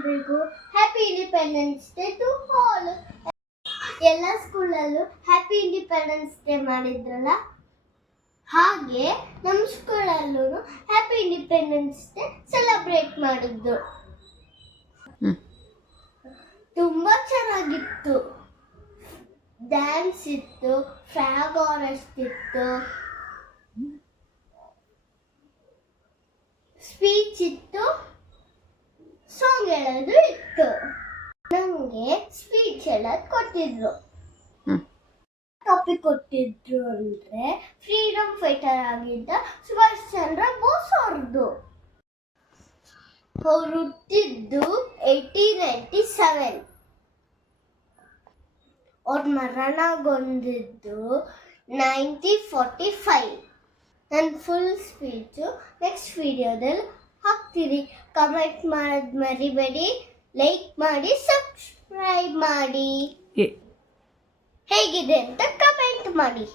ಎಲ್ರಿಗೂ happy independence day to all. ಎಲ್ಲ ಸ್ಕೂಲಲ್ಲೂ ಹ್ಯಾಪಿ ಇಂಡಿಪೆಂಡೆನ್ಸ್ ಡೇ ಮಾಡಿದ್ರಲ್ಲ, ಹಾಗೆ ನಮ್ಮ ಸ್ಕೂಲಲ್ಲೂ ಹ್ಯಾಪಿ ಇಂಡಿಪೆಂಡೆನ್ಸ್ ಡೇ ಸೆಲೆಬ್ರೇಟ್ ಮಾಡಿದ್ರು. ತುಂಬಾ ಚೆನ್ನಾಗಿತ್ತು. ಡ್ಯಾನ್ಸ್ ಇತ್ತು, ಫ್ಲಾಗ್ ಹಾರಿಸ್ಟ್ ಇತ್ತು, ಸ್ಪೀಚ್ ಇತ್ತು, ಸಾಂಗ್ ಹೇಳೋದು ಇತ್ತು. ನಮಗೆ ಸ್ಪೀಚ್ ಹೇಳೋದು ಕೊಟ್ಟಿದ್ರು. ಟಾಪಿಕ್ ಕೊಟ್ಟಿದ್ರು ಅಂದ್ರೆ ಫ್ರೀಡಮ್ ಫೈಟರ್ ಆಗಿದ್ದ ಸುಭಾಷ್ ಚಂದ್ರ ಬೋಸ್ ಅವ್ರದ್ದು. ಅವ್ರು ಹುಟ್ಟಿದ್ದು 1897. ಅವ್ರ ಮರಣಗೊಂಡಿದ್ದು 1945. ನನ್ನ ಫುಲ್ ಸ್ಪೀಚು ನೆಕ್ಸ್ಟ್ ವಿಡಿಯೋದಲ್ಲಿ ಹಾಕ್ತೀರಿ. ಕಮೆಂಟ್ ಮಾಡೋದು ಮರಿಬೇಡಿ, ಲೈಕ್ ಮಾಡಿ, ಸಬ್ಸ್ಕ್ರೈಬ್ ಮಾಡಿ, ಹೇಗಿದೆ ಅಂತ ಕಮೆಂಟ್ ಮಾಡಿ.